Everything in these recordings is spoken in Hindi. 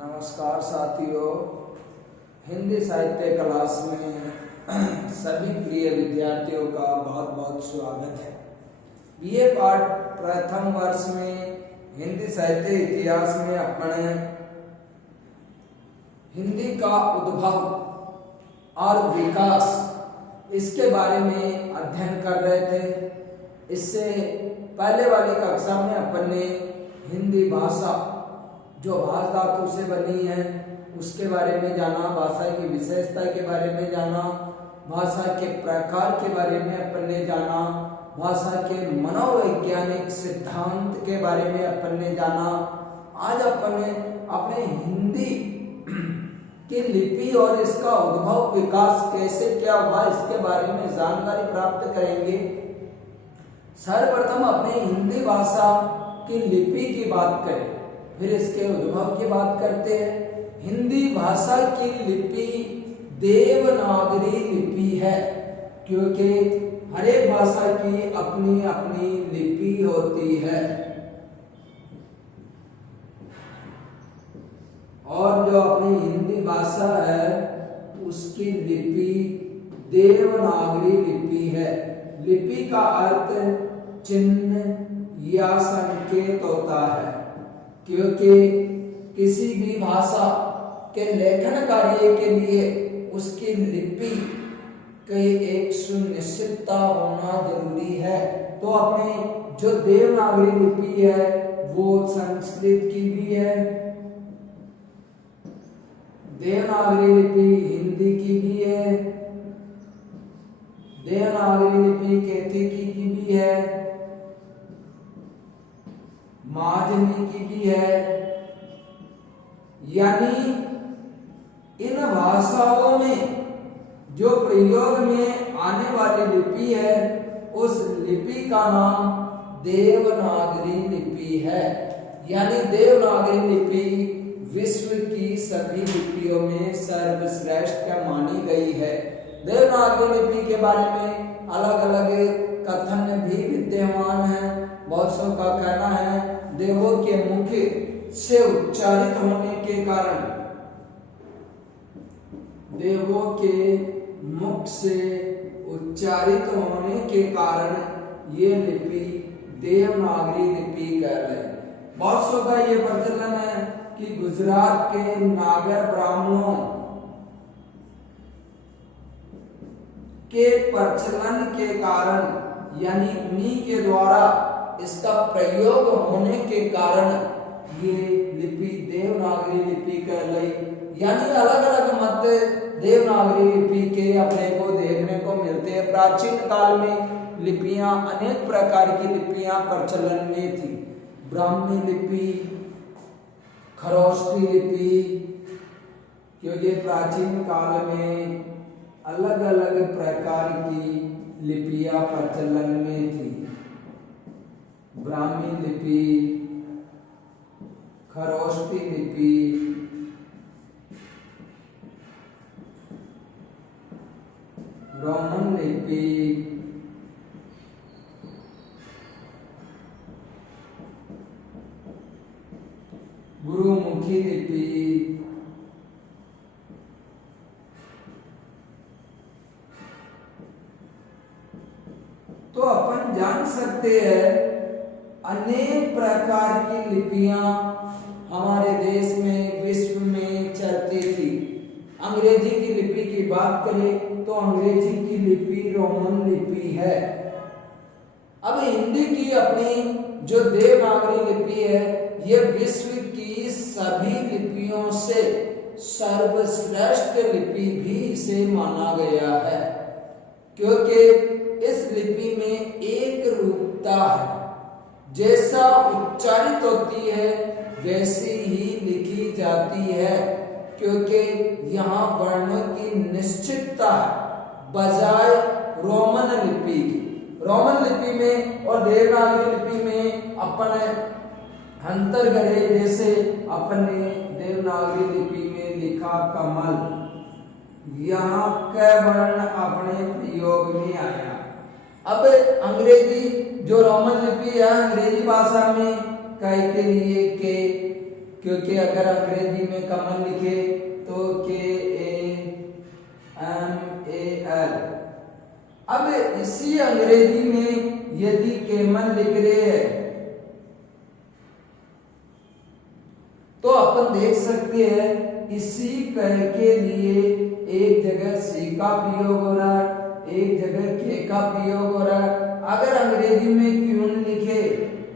नमस्कार साथियों, हिंदी साहित्य क्लास में सभी प्रिय विद्यार्थियों का बहुत बहुत स्वागत है। बीए पाठ प्रथम वर्ष में हिंदी साहित्य इतिहास में अपने हिंदी का उद्भव और विकास इसके बारे में अध्ययन कर रहे थे। इससे पहले वाली कक्षा में अपन ने हिंदी भाषा जो भाष धातु से बनी है उसके बारे में जाना, भाषा की विशेषता के बारे में जाना, भाषा के प्रकार के बारे में अपन ने जाना, भाषा के मनोवैज्ञानिक सिद्धांत के बारे में अपन ने जाना। आज अपन ने अपने हिंदी की लिपि और इसका उद्भव विकास कैसे क्या हुआ इसके बारे में जानकारी प्राप्त करेंगे। सर्वप्रथम अपने हिंदी भाषा की लिपि की बात करें, फिर इसके उद्भव की बात करते हैं। हिंदी भाषा की लिपि देवनागरी लिपि है, क्योंकि हर एक भाषा की अपनी अपनी लिपि होती है और जो अपनी हिंदी भाषा है उसकी लिपि देवनागरी लिपि है। लिपि का अर्थ चिन्ह या संकेत होता है, क्योंकि किसी भी भाषा के लेखन कार्य के लिए उसकी लिपि की एक सुनिश्चितता होना जरूरी है। तो अपने जो देवनागरी लिपि है वो संस्कृत की भी है, देवनागरी लिपि हिंदी की भी है, देवनागरी लिपि केतकी की भी है, माजनी की भी है। यानी इन भाषाओं में जो प्रयोग में आने वाली लिपि है उस लिपि का नाम देवनागरी लिपि है। यानी देवनागरी लिपि विश्व की सभी लिपियों में सर्वश्रेष्ठ मानी गई है। देवनागरी लिपि के बारे में अलग अलग कथन भी विद्यमान है। बहुत सौ का कहना है देवों के मुख से उच्चारित होने के कारण, देवों के मुख से उच्चारित होने के कारण ये लिपि देवनागरी लिपि कह रहे। बहुत सौ का ये प्रचलन है कि गुजरात के नागर ब्राह्मणों के प्रचलन के कारण, यानी उन्हीं के द्वारा इसका प्रयोग होने के कारण ये लिपि देवनागरी लिपि कहलाई। यानी अलग अलग मत देवनागरी लिपि के अपने को देखने को मिलते हैं। प्राचीन काल में लिपियां अनेक प्रकार की लिपियां प्रचलन में थी। ब्राह्मी लिपि, खरोष्टी लिपि, क्योंकि प्राचीन काल में अलग अलग प्रकार की लिपियां प्रचलन में थी। ब्राह्मी लिपि, खरोष्टी लिपि, रोमन लिपि, गुरुमुखी लिपि, तो अपन जान सकते हैं अनेक प्रकार की लिपियां हमारे देश में विश्व में चलती थी। अंग्रेजी की लिपि की बात करें तो अंग्रेजी की लिपि रोमन लिपि है। अब हिंदी की अपनी जो देवनागरी लिपि है ये विश्व की सभी लिपियों से सर्वश्रेष्ठ लिपि भी इसे माना गया है, क्योंकि इस लिपि में एक रूपता है। जैसा उच्चारित होती है वैसी ही लिखी जाती है, क्योंकि यहाँ वर्णों की निश्चितता है बजाय रोमन लिपि की। रोमन लिपि में और देवनागरी लिपि में अपन अंतर करे। जैसे अपन ने देवनागरी लिपि में लिखा कमल, यहाँ क वर्ण अपने प्रयोग में आया। अब अंग्रेजी जो रोमन लिपि है अंग्रेजी भाषा में क के लिए के, क्योंकि अगर अंग्रेजी में कमल लिखे तो KAMAL। अब इसी अंग्रेजी में यदि केमल लिख रहे हैं तो अपन देख सकते हैं इसी कह के लिए एक जगह सी का प्रयोग हो रहा है, एक जगह के का प्रयोग हो रहा है। अगर अंग्रेजी में क्यून लिखे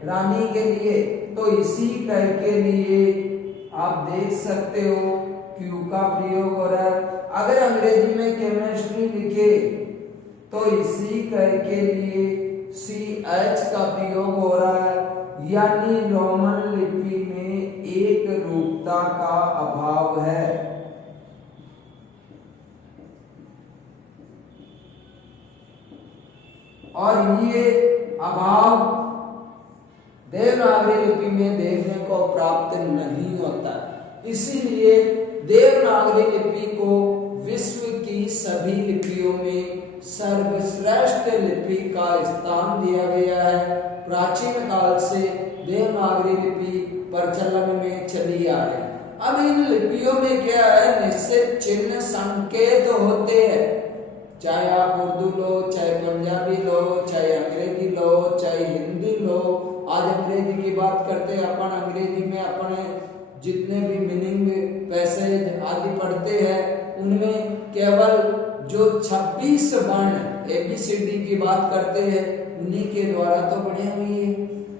रानी के लिए तो इसी कह के लिए आप देख सकते हो क्यू का प्रयोग हो रहा है। अगर अंग्रेजी में केमिस्ट्री लिखे तो इसी कह के लिए CH का प्रयोग हो रहा है, यानी रोमन लिपि में एक रूपता का अभाव है। और ये अभाव देवनागरी लिपि में देखने को प्राप्त नहीं होता। इसीलिए देवनागरी लिपि को विश्व की सभी लिपियों में सर्वश्रेष्ठ लिपि का स्थान दिया गया है। प्राचीन काल से देवनागरी लिपि प्रचलन में चली आ रही। अब इन लिपियों में क्या है, निश्चित चिन्ह संकेत होते हैं। चाहे आप उर्दू लो, चाहे पंजाबी लो, चाहे अंग्रेजी लो, चाहे हिंदी लो। आज अंग्रेजी की बात करते हैं अपन। अंग्रेजी में अपने जितने भी मीनिंग पैसेज आदि पढ़ते हैं उनमें केवल जो 26 वर्ण ABCD की बात करते हैं उन्हीं के द्वारा तो पढ़े हुई है।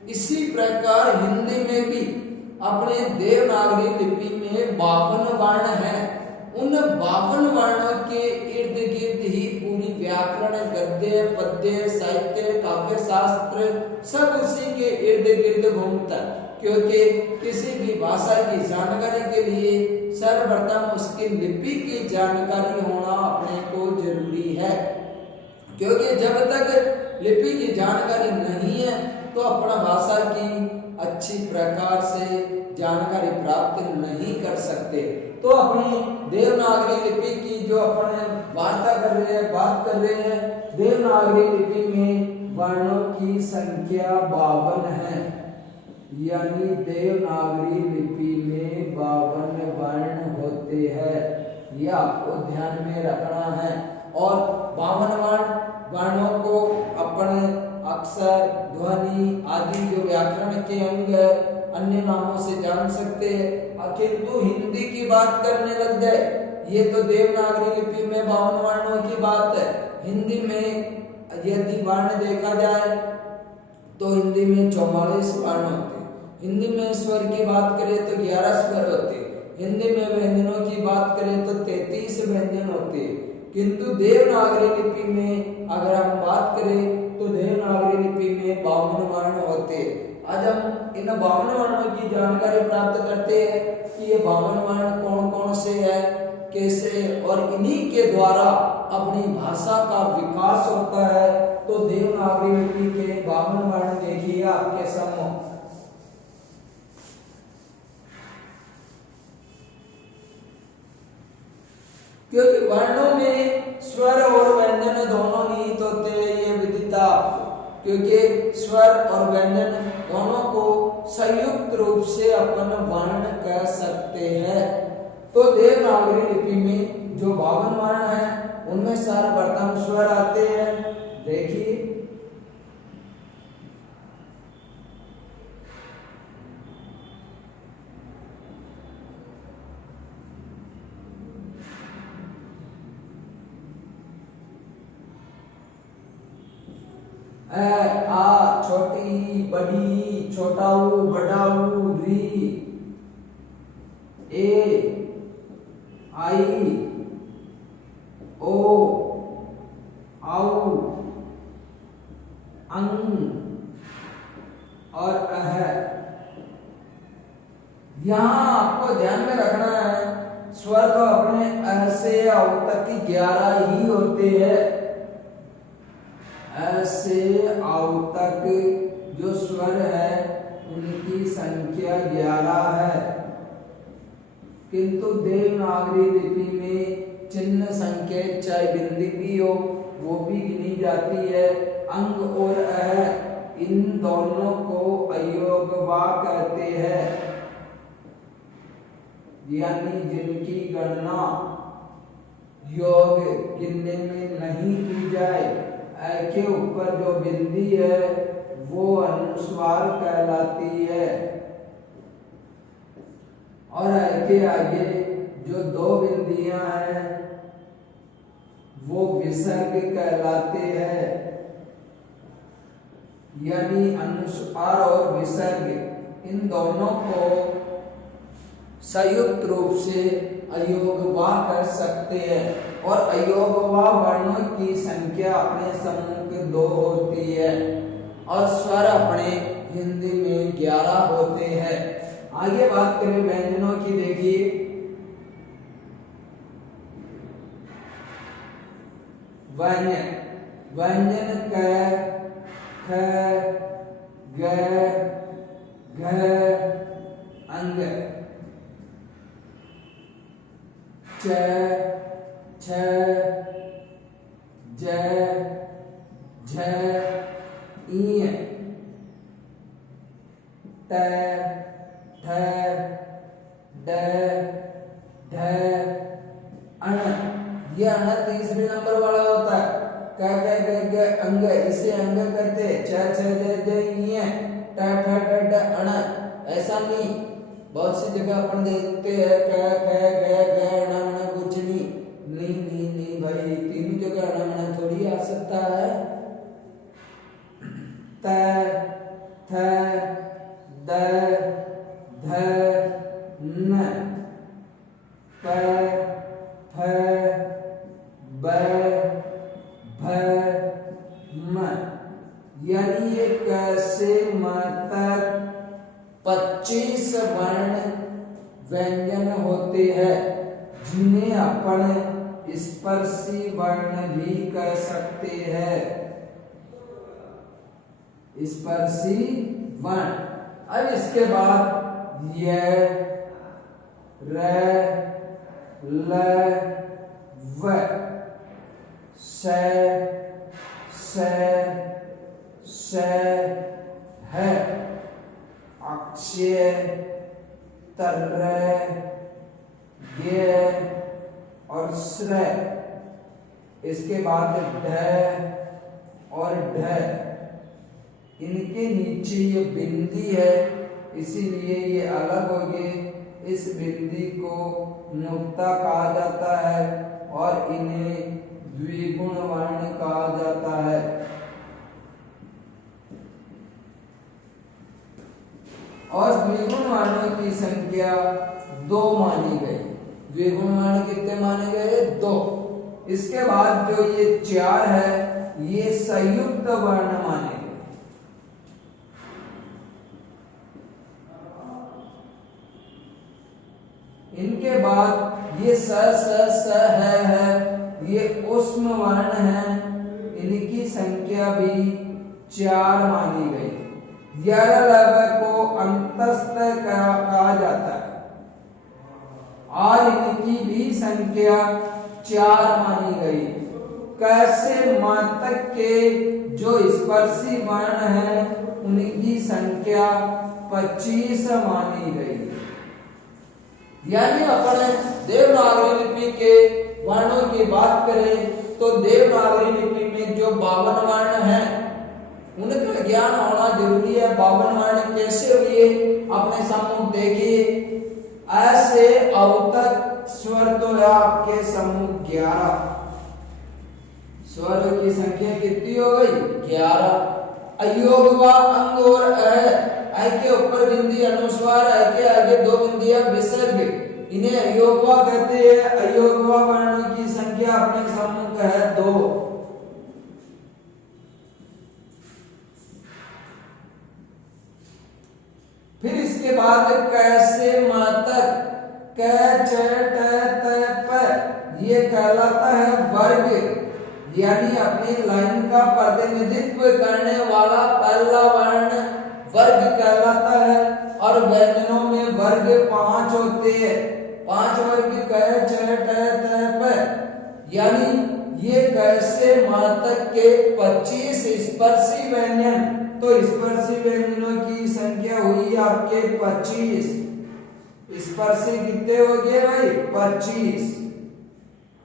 इसी प्रकार हिंदी में भी अपने देवनागरी लिपि में 52 वर्ण हैं। उन 52 वर्णों के इर्द गिर्द ही पूरी व्याकरण, गद्य, पद्य, साहित्य, काव्य शास्त्र सब उसी के इर्द गिर्द घूमता है। क्योंकि किसी भी भाषा की जानकारी के लिए सर्वप्रथम उसकी लिपि की जानकारी होना अपने को जरूरी है। क्योंकि जब तक लिपि की जानकारी नहीं है तो अपना भाषा की अच्छी प्रकार से जानकारी प्राप्त नहीं कर सकते। तो अपनी देवनागरी लिपि की जो अपने वार्ता कर रहे हैं, बात कर रहे हैं, देवनागरी लिपि में वर्णों की संख्या 52 है। यानी देवनागरी लिपि में 52 वर्ण होते हैं, ये आपको ध्यान में रखना है। और 52 वर्णों को अपने अक्षर, ध्वनि आदि जो व्याकरण के अंग अन्य नामों से जान सकते हैं। किंतु हिंदी की बात करने लग जाए, ये तो देवनागरी लिपि में 52 वर्णों की बात है। हिंदी में यदि वर्ण देखा जाए तो हिंदी में 44 वर्ण होते हैं। हिंदी में स्वर की बात करें तो 11 स्वर होते हैं। हिंदी में व्यंजनों की बात करें तो 33 व्यंजन होते हैं। किंतु देवनागरी लिपि में अगर हम बात करें तो देवनागरी लिपि में 52 वर्ण होते हैं। आज हम इन 52 वर्णों की जानकारी प्राप्त करते हैं कि ये 52 वर्ण कौन कौन से है, कैसे, और इन्हीं के द्वारा अपनी भाषा का विकास होता है। तो देवनागरी लिपि के 52 वर्ण देखिए आपके सम्मुख। क्योंकि वर्णों में स्वर और व्यंजन दोनों निहित होते हैं, ये विदिता। क्योंकि स्वर और व्यंजन दोनों को संयुक्त रूप से अपन वर्ण कह सकते हैं। तो देवनागरी लिपि में जो 52 वर्ण हैं उनमें सर्वप्रथम स्वर आते हैं। देखिए आ छोटी, बड़ी, छोटा ऊ, बड़ा ऊ, री, ए, आई, ओ, आउ, अंग और अह। यहां आपको ध्यान में रखना है स्वर तो अपने अह से औ तक की 11 ही होते हैं। से आउ तक जो स्वर है उनकी संख्या 11 है। किंतु देवनागरी लिपि में चिन्ह संकेत चाहे बिंदी भी हो वो भी गिनी जाती है। अंग और अह इन दोनों को अयोगवा कहते हैं। यानी जिनकी गणना योग गिनने में नहीं की जाए, ऐ के ऊपर जो बिंदी है वो अनुस्वार कहलाती है, और ऐ के आगे जो दो बिंदियां हैं वो विसर्ग कहलाते हैं। यानी अनुस्वार और विसर्ग इन दोनों को संयुक्त रूप से अयोगवा कर सकते हैं, और अयोगवा वर्णों की संख्या अपने समूह के 2 होती है और स्वर अपने हिंदी में 11 होते हैं। आगे बात करें व्यंजनों की, देखिए व्यंजन क, ख, ग, घ, अंग, च, छ, ज, झ, इ, ट, ठ, ड, ढ, अण। यह अण तीसरे नंबर वाला होता है। क अंग, इसे अंग कहते हैं। छ छ ज ज इ, ट ठ ड ढ अण। ऐसा नहीं, बहुत सी जगह अपन देखते हैं क ख ग घ अण अण कुछ नहीं भाई, तीनों जगह अण अण थोड़ी आ सकता है। त थ द ध न, प फ ब भ म। यानी ये क से म तक 25 वर्ण व्यंजन होते हैं, जिन्हें अपन स्पर्शी वर्ण भी कह सकते हैं। स्पर्शी वर्ण। अब इसके बाद य, र, ल, व, स, श, ह, अक्षय, तर्र, गे और श्र। इसके बाद ढ और ढ, इनके नीचे ये बिंदी है, इसीलिए ये अलग हो गए। इस बिंदी को नुक्ता कहा जाता है और इन्हें द्विगुण वर्ण कहा जाता है। और द्विगुण वर्णों की संख्या 2 मानी गई। द्विगुण वर्ण कितने माने गए? 2। इसके बाद जो ये 4 है ये संयुक्त वर्ण माने गए। इनके बाद ये स है ये ऊष्म वर्ण है, इनकी संख्या भी 4 मानी गई। यर लव को अंतस्थ कहा जाता है और इनकी भी संख्या 4 मानी गई। कैसे मातक के जो स्पर्शी वर्ण है उनकी संख्या 25 मानी गई। यानी अपन देवनागरी लिपि के वर्णों की बात करें तो देवनागरी लिपि में जो 52 वर्ण हैं उनका ज्ञान होना जरूरी है। 52 वर्ण कैसे हुए अपने सम्मुख देखिए। ऐसे अब तक स्वर तो है आपके सम्मुख 11। स्वरों की संख्या कितनी हो गई? 11। अयोग व अंग और ऐ के ऊपर बिंदी अनुस्वार, ऐ के आगे 2 बिंदियां विसर्ग, इन्हें अयोगवा कहते हैं। अयोगवा वर्णों की संख्या अपने सम्मुख है 2। फिर इसके बाद कैसे मातक क च ट त प ये कहलाता है वर्ग, यानी अपनी लाइन का प्रतिनिधित्व करने वाला पहला वर्ण वर्ग कहलाता है। और व्यंजनों में वर्ग 5 होते हैं। 5 वर्ग क छ ट त प, यानी ये कैसे मातक के 25 स्पर्शी व्यंजन। तो स्पर्शी व्यंजनों की संख्या हुई आपके 25। स्पर्शी कितने हो गए भाई? 25।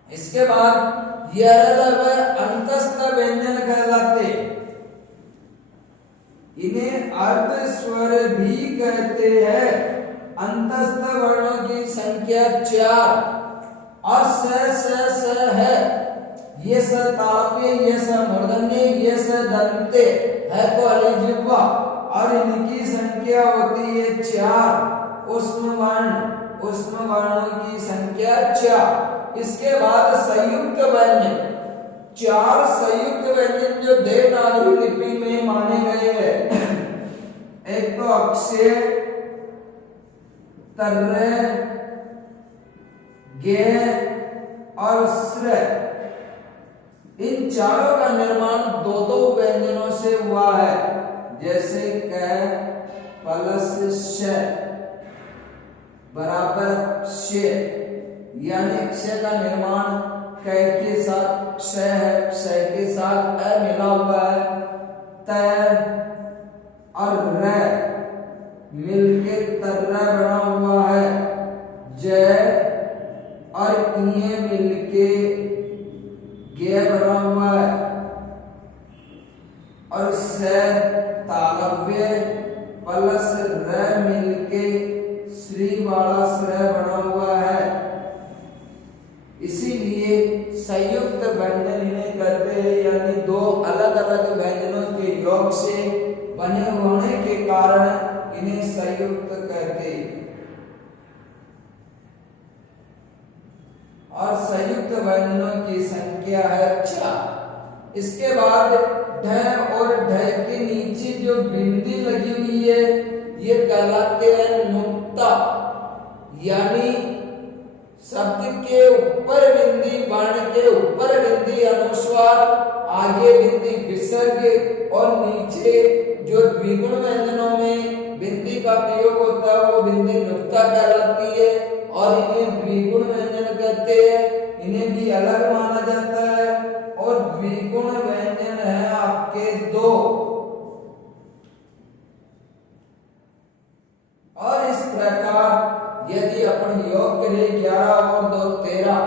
इसके बाद ये अंतस्थ व्यंजन कहलाते, इन्हें अर्ध स्वर भी कहते हैं। अंतस्थ वर्णों की संख्या 4 और स है। ये स तालव्य, ये स मूर्धन्य, ये स दंते है पहली जिह्वा और इनकी संख्या होती है 4। उष्म वर्णों की संख्या 4। इसके बाद संयुक्त व्यंजन, 4 संयुक्त व्यंजन जो देवनागरी लिपि में माने गए हैं। एक तो अक्षय, तर्रे, गे और श्र। इन चारों का निर्माण दो व्यंजनों से हुआ है, जैसे क प्लस श बराबर श, यानी अक्षय का निर्माण क के साथ श है, श के साथ अ मिला हुआ है, त और र मिलके तर्रा बना हुआ है, ज और इये मिलके गे बना हुआ है, और स तालव्य प्लस र मिलके श्री वाला स्र बना हुआ है। इसीलिए संयुक्त व्यंजन इन्हें कहते हैं, यानी दो अलग अलग व्यंजनों के योग से बने होने के कारण इन्हें संयुक्त कहते हैं। और संयुक्त व्यंजनों की संख्या है 4। इसके बाद ढ और ढ के नीचे जो बिंदी लगी हुई है ये कहलाते हैं नुक्ता, यानी शब्द के ऊपर बिंदी, वर्ण के ऊपर बिंदी अनुस्वार, आगे बिंदी विसर्ग और नीचे जो द्विगुण व्यंजनों में बिंदी का प्रयोग होता है वो बिंदी नुक्ता कहलाती है और इन्हें द्विगुण व्यंजन कहते हैं। इन्हें भी अलग माना जाता है और द्विगुण व्यंजन है आपके 2। और इस प्रकार यदि अपन योग करें 11 और 2 13,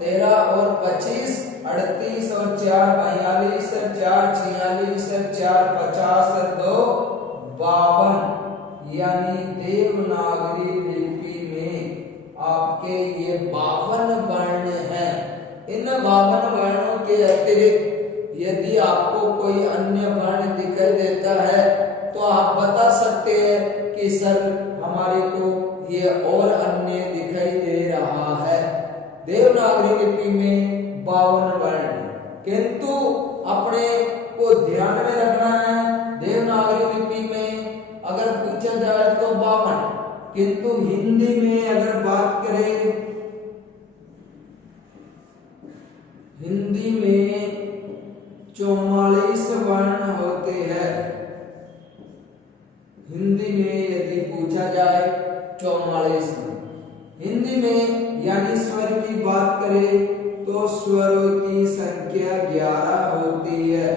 13 और 25 38 और 4 42 और 4 46 और 4 50 और 2 52, यानी देवनागरी लिपि में आपके ये 52 वर्ण हैं। इन 52 वर्णों के अतिरिक्त यदि आपको कोई अन्य वर्ण दिखाई देता है तो आप बता सकते हैं कि सर हमारे को ये और अन्य दिखाई दे रहा है। देवनागरी लिपि में 52 वर्ण, किंतु अपने को ध्यान में रखना है देवनागरी लिपि में अगर पूछा जाए तो 52, किंतु हिंदी में अगर बात करें, हिंदी में 44 वर्ण होते हैं। हिंदी में यदि पूछा जाए 44 हिंदी में, यानी स्वर की बात करें तो स्वरों की संख्या 11 होती है।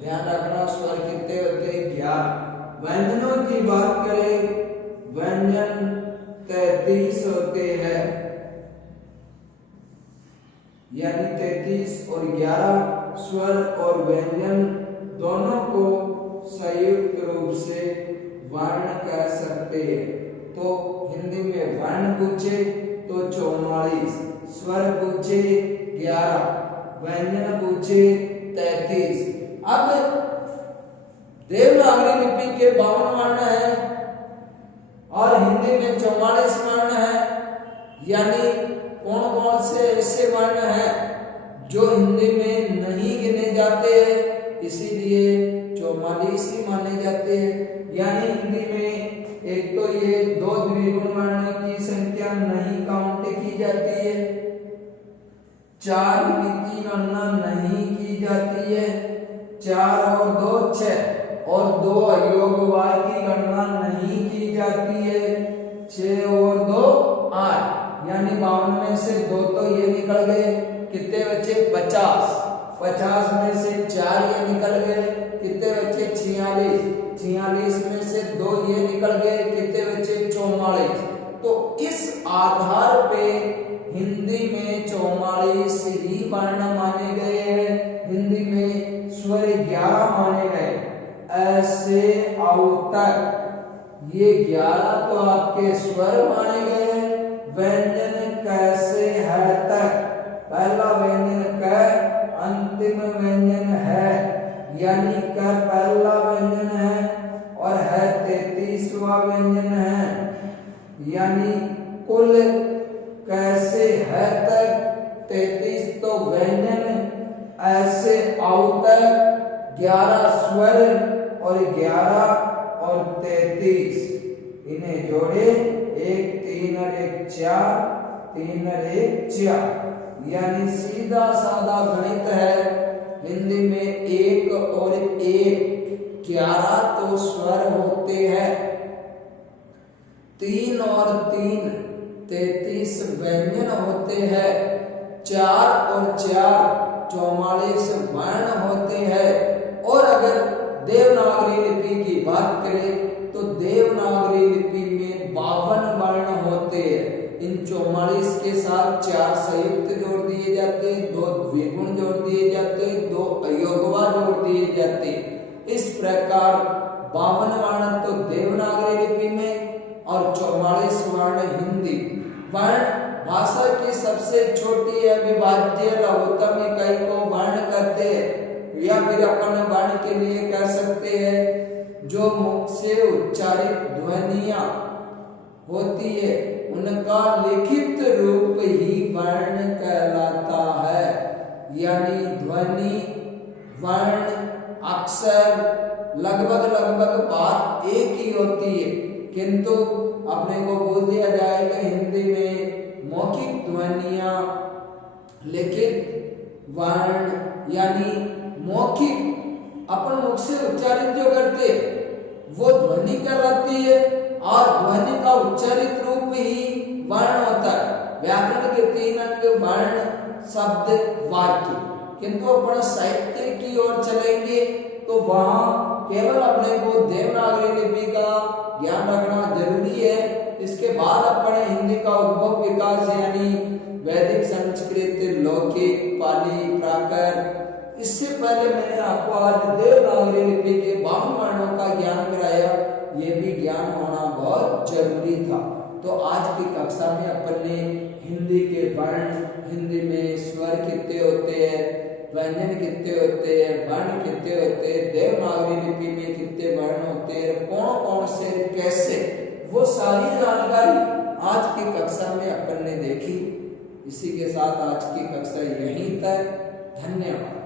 ध्यान रखना स्वर कितने होते हैं? 11। व्यंजनों की बात करें व्यंजन 33 होते हैं, यानी 33 और 11 स्वर और व्यंजन दोनों को संयुक्त रूप से वर्ण कह सकते हैं। तो हिंदी में वर्ण पूछे तो 44, स्वर पूछे 11, व्यंजन पूछे 33। अब देवनागरी लिपि के 52 वर्ण है और हिंदी में 44 वर्ण है, यानी कौन कौन से ऐसे वर्ण हैं जो हिंदी में नहीं गिने जाते हैं, इसीलिए 44 ही माने जाते हैं। यानी हिंदी में एक तो ये 2 द्विगुण वर्ण की संख्या नहीं काउंट की जाती है, 4 की गणना नहीं की जाती है, 4 और 2 6 और 2 अयोग वार की गणना नहीं की जाती है, 6 और 2 8, यानी 52 में से 2 तो ये निकल गए, कितने बचे? 50। 50 में से 4 ये निकल गए, कितने बचे? 46। 46 में से 2 ये निकल गए, कितने बचे? 44। तो आधार पे हिंदी में 44 ही वर्ण माने गए हैं, हिंदी में स्वर 11 माने गए। ऐसे औ तक ये 11 तो आपके स्वर माने गए। व्यंजन कैसे है तक, पहला व्यंजन क, अंतिम व्यंजन है, यानी क पहला व्यंजन है और है 33वां व्यंजन है, यानी कुल कैसे है तक 33 तो व्यंजन, ऐसे औ तक 11 स्वर और 11 और 33, इन्हें जोड़े 1 3 और 1 4, 3 और 1 4, यानी सीधा साधा गणित है। हिंदी में 1 और 1 11 तो स्वर होते हैं, 3 और 3 33 व्यंजन होते हैं, 4 और 4 44 वर्ण होते हैं। और अगर देवनागरी लिपि की बात करें तो देवनागरी लिपि में 52 वर्ण होते हैं। इन 44 के साथ 4 संयुक्त जोड़ दिए जाते, 2 द्विगुण जोड़ दिए जाते, 2 अयोगवा जोड़ दिए जाते। इस प्रकार 52 वर्ण तो देवनागरी लिपि में और 44 वर्ण हिंदी। वर्ण भाषा की सबसे छोटी अविभाज्य लघुत्तम इकाई को वर्ण कहते हैं, या फिर अपन वर्ण के लिए कह सकते हैं जो मुख से उच्चारित ध्वनियां होती है उनका लिखित रूप ही वर्ण कहलाता है। यानी ध्वनि, वर्ण, अक्षर लगभग बात एक ही होती है, किंतु अपने को बोल दिया जाएगा हिंदी में मौखिक ध्वनियां, लिखित वर्ण, यानी मौखिक अपन मुख से उच्चारित जो करते वो ध्वनि कहलाती है और ध्वनि का उच्चारित रूप ही वर्ण होता है। व्याकरण के 3 अंग वर्ण, शब्द, वाक्य। किंतु अपन साहित्य की ओर चलेंगे तो वहां केवल अपने को देवनागरी लिपि का ज्ञान रखना जरूरी है। इसके बाद अपन हिंदी का उद्भव विकास यानी वैदिक, संस्कृत, लौकिक, पाली, प्राकृत। इससे पहले मैंने आपको आज देवनागरी लिपि के 52 वर्णों का ज्ञान कराया, ये भी ज्ञान होना बहुत जरूरी था। तो आज की कक्षा में अपन ने हिंदी के वर्ण, हिंदी में स्वर कितने होते हैं, व्यंजन कितने होते हैं, वर्ण कितने होते हैं, देवनागरी लिपि में कितने वर्ण होते हैं, कौन कौन से कैसे, वो सारी जानकारी आज की कक्षा में अपन ने देखी। इसी के साथ आज की कक्षा यहीं तक। धन्यवाद।